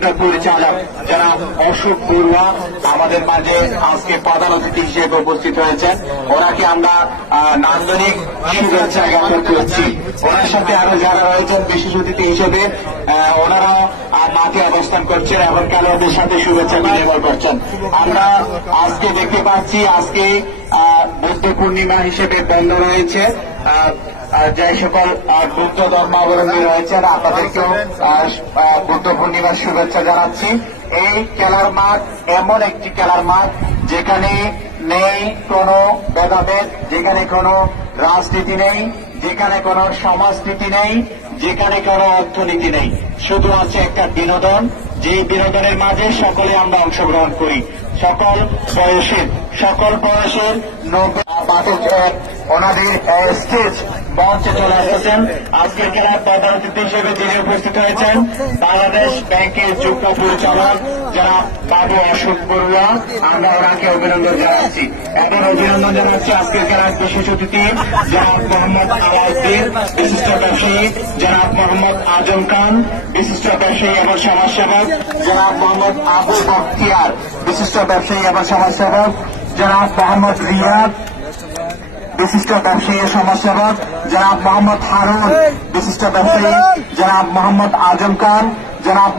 যুগ্ম পরিচালক যারা অশোক বড়ুয়া আমাদের মাঝে আজকে প্রধান অতিথি হিসেবে উপস্থিত হয়েছেন। ওনাকে আমরা নান্দনিক শুভেচ্ছা জ্ঞাপন করছি। ওনার সাথে আরো যারা রয়েছেন বিশেষ অতিথি হিসেবে ওনারা মাঠে অবস্থান করছেন এবং খেলোয়াড়দের সাথে শুভেচ্ছা বিনিময় করছেন। আমরা আজকে দেখতে পাচ্ছি আজকে বুদ্ধ পূর্ণিমা হিসেবে বন্ধ রয়েছে। যে সকল বুদ্ধ ধর্মাবলম্বী রয়েছেন আপনাদেরকেও বুদ্ধ পূর্ণিমার শুভেচ্ছা জানাচ্ছি। এই খেলার মাঠ এমন একটি খেলার মাঠ যেখানে নেই কোনো ভেদাভেদ, যেখানে কোনো রাজনীতি নেই, যেখানে কোনো সমাজনীতি নেই, যেখানে কোনো অর্থনীতি নেই, শুধু আছে একটা বিনোদন। যে বিনোদনের মাঝে সকলে আমরা অংশগ্রহণ করি। সকল বয়সের ওনাদের স্টেজ মঞ্চে চলে আসতেছেন। আজকের খেলার প্রধান অতিথি হিসেবে যিনি উপস্থিত হয়েছেন বাংলাদেশ ব্যাংকের যুগ্ম পরিচালক যারা বাবু অশোক বড়ুয়া, আমরা ওনাকে অভিনন্দন জানাচ্ছি। এবং অভিনন্দন জানাচ্ছি আজকের খেলার বিশেষ অতিথি জনাব মোহাম্মদ আলাউদ্দিন, বিশিষ্ট ব্যবসায়ী জনাব মোহাম্মদ আজম খান, বিশিষ্ট ব্যবসায়ী এবং সমাজসেবক জনাব মোহাম্মদ আবু বখতিয়ার, বিশিষ্ট ব্যবসায়ী এবং সমাজসেবক জনাব মোহাম্মদ রিয়াদ, বিশিষ্ট ব্যবসায়ী সমাজসেবক জনাব মোহাম্মদ হারুন, বিশিষ্ট ব্যবসায়ী জনাব মোহাম্মদ আজম খান, জনাব